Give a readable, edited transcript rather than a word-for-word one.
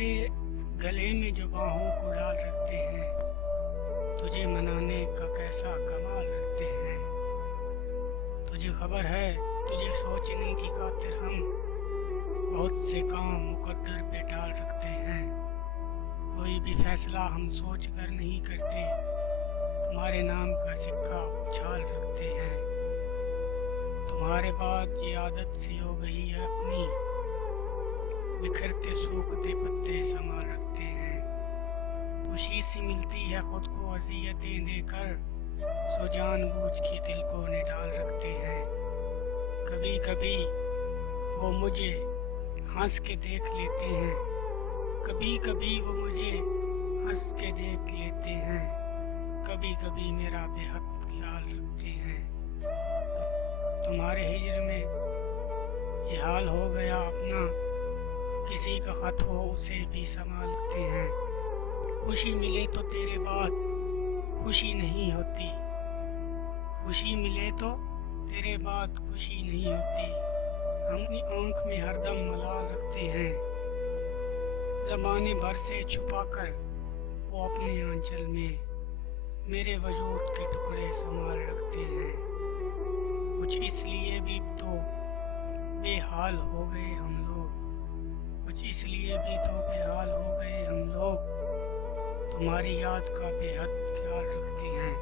मेरे गले में जो बाहों को डाल रखते हैं, तुझे मनाने का कैसा कमाल रखते हैं। तुझे खबर है, तुझे सोचने की खातिर हम बहुत से काम मुकद्दर पे डाल रखते हैं। कोई भी फैसला हम सोच कर नहीं करते, तुम्हारे नाम का सिक्का उछाल रखते हैं। तुम्हारे बाद ये आदत सी हो गई है अपनी, बिखरते सूखते पत्ते संभाल रखते हैं। खुशी सी मिलती है खुद को अज़ियतें देकर, सो जानबूझ के दिल को निडाल रखते हैं। कभी कभी वो मुझे हंस के देख लेते हैं, कभी कभी वो मुझे हंस के देख लेते हैं, कभी कभी मेरा बेहद ख्याल रखते हैं। तुम्हारे हिज्र में ये हाल हो गया अपना, किसी का खत हो उसे भी संभालते हैं। खुशी मिले तो तेरे बाद खुशी नहीं होती, खुशी मिले तो तेरे बाद खुशी नहीं होती। हम अपनी आँख में हरदम मलाल रखते हैं, ज़माने भर से छुपा कर वो अपने आंचल में मेरे वजूद के टुकड़े संभाल रखते हैं। कुछ इसलिए भी तो बेहाल हो गए हम लोग, कुछ इसलिए भी तो बेहाल हो गए हम लोग, तुम्हारी याद का बेहद ख्याल रखते हैं।